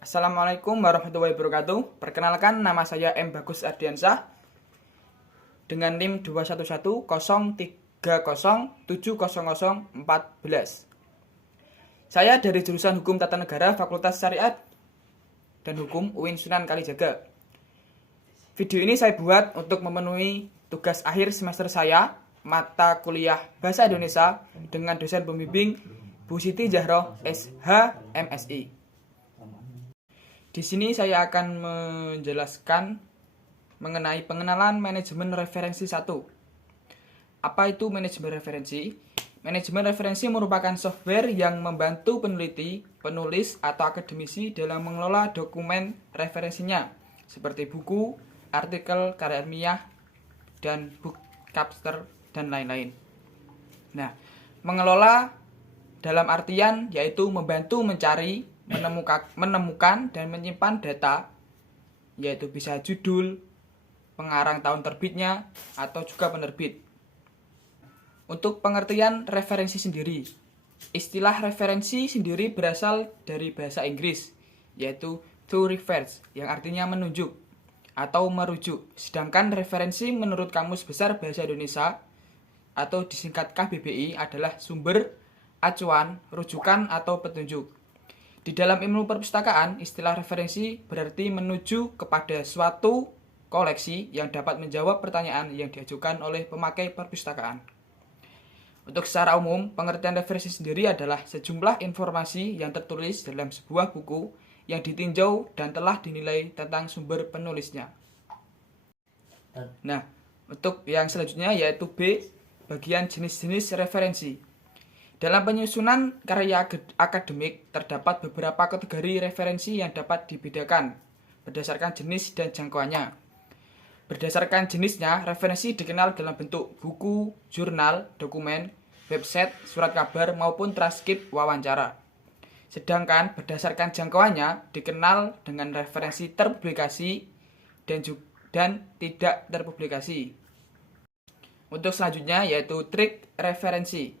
Assalamualaikum warahmatullahi wabarakatuh. Perkenalkan, nama saya M. Bagus Ardiansyah dengan NIM 21103070014. Saya dari jurusan Hukum Tata Negara Fakultas Syariat dan Hukum UIN Sunan Kalijaga. Video ini saya buat untuk memenuhi tugas akhir semester saya, mata kuliah Bahasa Indonesia dengan dosen pembimbing Bu Siti Zahroh SH MSI. Di sini saya akan menjelaskan mengenai pengenalan manajemen referensi 1. Apa itu manajemen referensi? Manajemen referensi merupakan software yang membantu peneliti, penulis, atau akademisi dalam mengelola dokumen referensinya, seperti buku, artikel, karya ilmiah, dan book capster, dan lain-lain. Nah, mengelola dalam artian yaitu membantu mencari, menemukan dan menyimpan data, yaitu bisa judul, pengarang tahun terbitnya, atau juga penerbit. Untuk pengertian referensi sendiri, istilah referensi sendiri berasal dari bahasa Inggris, yaitu to refer, yang artinya menunjuk atau merujuk. Sedangkan referensi menurut Kamus Besar Bahasa Indonesia atau disingkat KBBI adalah sumber, acuan, rujukan, atau petunjuk. Di dalam ilmu perpustakaan, istilah referensi berarti menuju kepada suatu koleksi yang dapat menjawab pertanyaan yang diajukan oleh pemakai perpustakaan. Untuk secara umum, pengertian referensi sendiri adalah sejumlah informasi yang tertulis dalam sebuah buku yang ditinjau dan telah dinilai tentang sumber penulisnya. Nah, untuk yang selanjutnya yaitu B, bagian jenis-jenis referensi. Dalam penyusunan karya akademik, terdapat beberapa kategori referensi yang dapat dibedakan berdasarkan jenis dan jangkauannya. Berdasarkan jenisnya, referensi dikenal dalam bentuk buku, jurnal, dokumen, website, surat kabar, maupun transkrip wawancara. Sedangkan berdasarkan jangkauannya, dikenal dengan referensi terpublikasi dan tidak terpublikasi. Untuk selanjutnya yaitu trik referensi.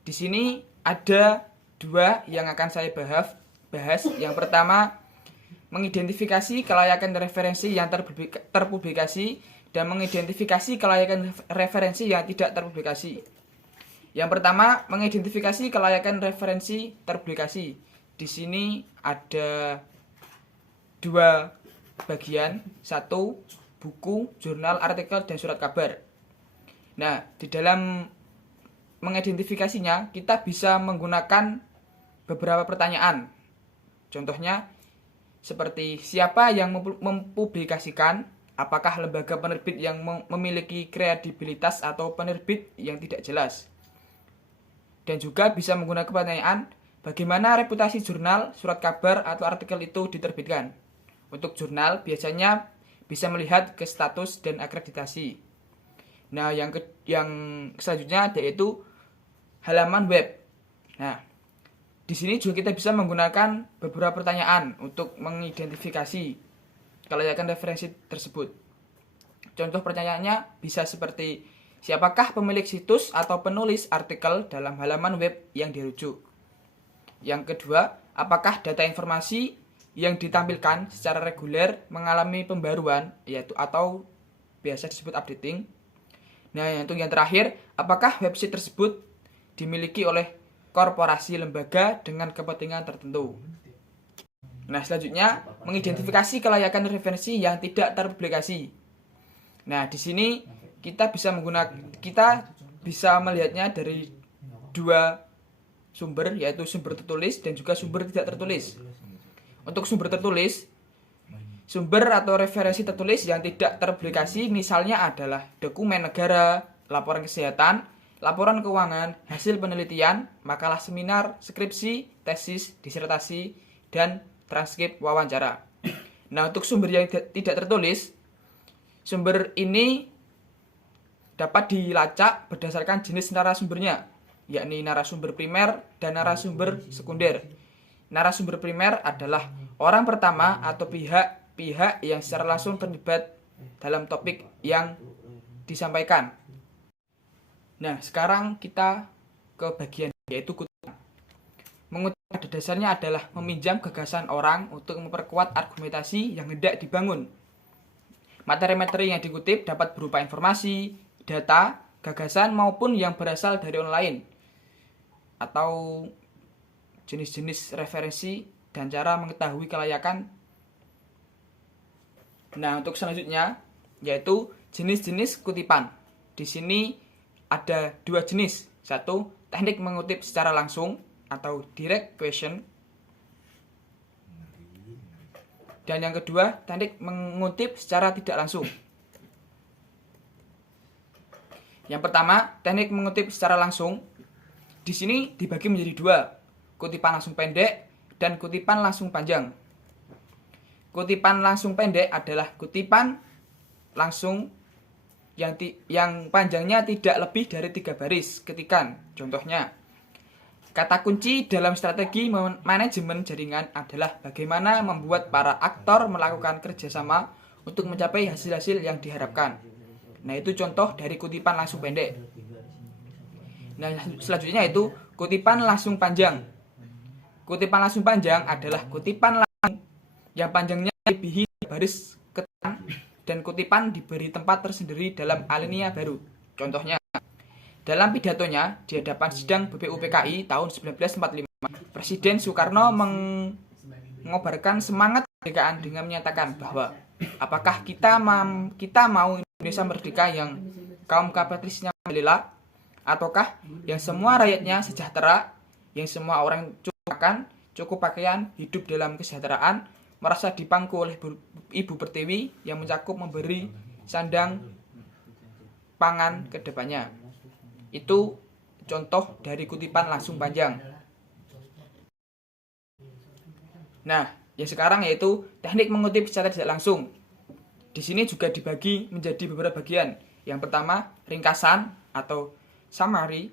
Di sini ada dua yang akan saya bahas. Yang pertama, mengidentifikasi kelayakan referensi yang terpublikasi dan mengidentifikasi kelayakan referensi yang tidak terpublikasi. Yang pertama, mengidentifikasi kelayakan referensi terpublikasi. Di sini ada dua bagian. Satu, buku, jurnal, artikel, dan surat kabar. Nah, di dalam mengidentifikasinya, kita bisa menggunakan beberapa pertanyaan. Contohnya, seperti siapa yang mempublikasikan, apakah lembaga penerbit yang memiliki kredibilitas atau penerbit yang tidak jelas. Dan juga bisa menggunakan pertanyaan, bagaimana reputasi jurnal, surat kabar, atau artikel itu diterbitkan. Untuk jurnal, biasanya bisa melihat ke status dan akreditasi. Nah, yang selanjutnya yaitu halaman web. Nah, di sini juga kita bisa menggunakan beberapa pertanyaan untuk mengidentifikasi kelayakan referensi tersebut. Contoh pertanyaannya bisa seperti, siapakah pemilik situs atau penulis artikel dalam halaman web yang dirujuk? Yang kedua, apakah data informasi yang ditampilkan secara reguler mengalami pembaruan, yaitu atau biasa disebut updating? Nah, untuk yang terakhir, apakah website tersebut dimiliki oleh korporasi lembaga dengan kepentingan tertentu. Nah, selanjutnya mengidentifikasi kelayakan referensi yang tidak terpublikasi. Nah, di sini kita bisa melihatnya dari dua sumber, yaitu sumber tertulis dan juga sumber tidak tertulis. Untuk sumber tertulis, sumber atau referensi tertulis yang tidak terpublikasi misalnya adalah dokumen negara, laporan kesehatan, laporan keuangan, hasil penelitian, makalah seminar, skripsi, tesis, disertasi, dan transkrip wawancara. Nah, untuk sumber yang tidak tertulis, sumber ini dapat dilacak berdasarkan jenis narasumbernya, yakni narasumber primer dan narasumber sekunder. Narasumber primer adalah orang pertama atau pihak yang secara langsung terlibat dalam topik yang disampaikan. Nah, sekarang kita ke bagian yaitu kutipan. Mengutip pada dasarnya adalah meminjam gagasan orang untuk memperkuat argumentasi yang hendak dibangun. Materi-materi yang dikutip dapat berupa informasi, data, gagasan maupun yang berasal dari orang lain atau jenis-jenis referensi dan cara mengetahui kelayakan. Nah, untuk selanjutnya yaitu jenis-jenis kutipan. Di sini ada dua jenis. Satu, teknik mengutip secara langsung atau direct question. Dan yang kedua, teknik mengutip secara tidak langsung. Yang pertama, teknik mengutip secara langsung. Di sini dibagi menjadi dua, kutipan langsung pendek dan kutipan langsung panjang. Kutipan langsung pendek adalah kutipan langsung yang panjangnya tidak lebih dari 3 baris ketikan. Contohnya, kata kunci dalam strategi manajemen jaringan adalah bagaimana membuat para aktor melakukan kerjasama untuk mencapai hasil-hasil yang diharapkan. Nah, itu contoh dari kutipan langsung pendek. Nah, selanjutnya itu kutipan langsung panjang. Kutipan langsung panjang adalah kutipan langsung yang panjangnya melebihi baris ketikan dan kutipan diberi tempat tersendiri dalam alinea baru. Contohnya, dalam pidatonya di hadapan sidang BPUPKI tahun 1945, Presiden Soekarno mengobarkan semangat kemerdekaan dengan menyatakan bahwa apakah kita mau Indonesia merdeka yang kaum kapitalisnya meleleh, ataukah yang semua rakyatnya sejahtera, yang semua orang cukup makan, cukup pakaian, hidup dalam kesejahteraan, merasa dipangku oleh Ibu Pertiwi yang mencakup memberi sandang pangan ke depannya. Itu contoh dari kutipan langsung panjang. Nah, yang sekarang yaitu teknik mengutip secara tidak langsung. Di sini juga dibagi menjadi beberapa bagian. Yang pertama, ringkasan atau summary.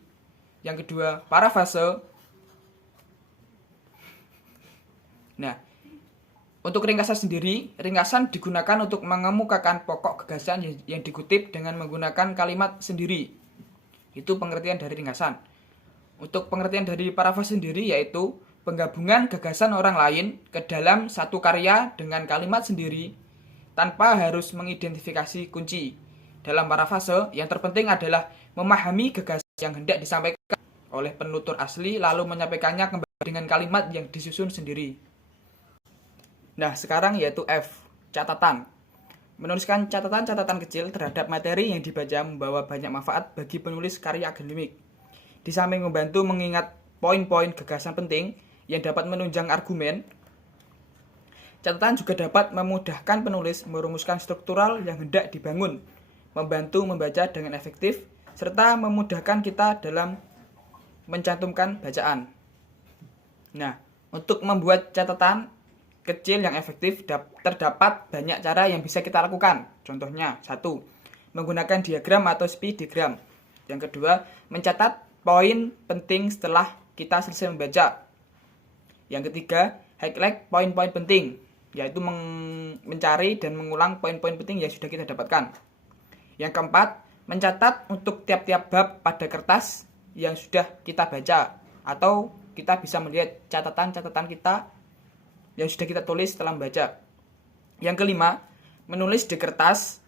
Yang kedua, parafrase. Nah, untuk ringkasan sendiri, ringkasan digunakan untuk mengemukakan pokok gagasan yang dikutip dengan menggunakan kalimat sendiri. Itu pengertian dari ringkasan. Untuk pengertian dari parafrase sendiri yaitu penggabungan gagasan orang lain ke dalam satu karya dengan kalimat sendiri tanpa harus mengidentifikasi kunci. Dalam parafrase, yang terpenting adalah memahami gagasan yang hendak disampaikan oleh penutur asli lalu menyampaikannya kembali dengan kalimat yang disusun sendiri. Nah, sekarang yaitu F, catatan. Menuliskan catatan-catatan kecil terhadap materi yang dibaca membawa banyak manfaat bagi penulis karya akademik. Di samping membantu mengingat poin-poin gagasan penting yang dapat menunjang argumen, catatan juga dapat memudahkan penulis merumuskan struktural yang hendak dibangun, membantu membaca dengan efektif, serta memudahkan kita dalam mencantumkan bacaan. Nah, untuk membuat catatan kecil yang efektif terdapat banyak cara yang bisa kita lakukan. Contohnya, 1. Menggunakan diagram atau speed diagram. Yang kedua, mencatat poin penting setelah kita selesai membaca. Yang ketiga, highlight poin-poin penting, yaitu mencari dan mengulang poin-poin penting yang sudah kita dapatkan. Yang keempat, mencatat untuk tiap-tiap bab pada kertas yang sudah kita baca, atau kita bisa melihat catatan-catatan kita yang sudah kita tulis setelah membaca. Yang kelima, menulis di kertas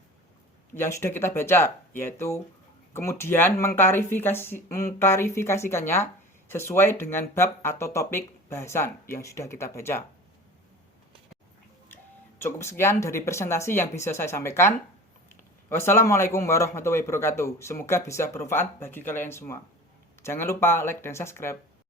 yang sudah kita baca, yaitu kemudian mengklarifikasikannya sesuai dengan bab atau topik bahasan yang sudah kita baca. Cukup sekian dari presentasi yang bisa saya sampaikan. Wassalamualaikum warahmatullahi wabarakatuh. Semoga bisa bermanfaat bagi kalian semua. Jangan lupa like dan subscribe.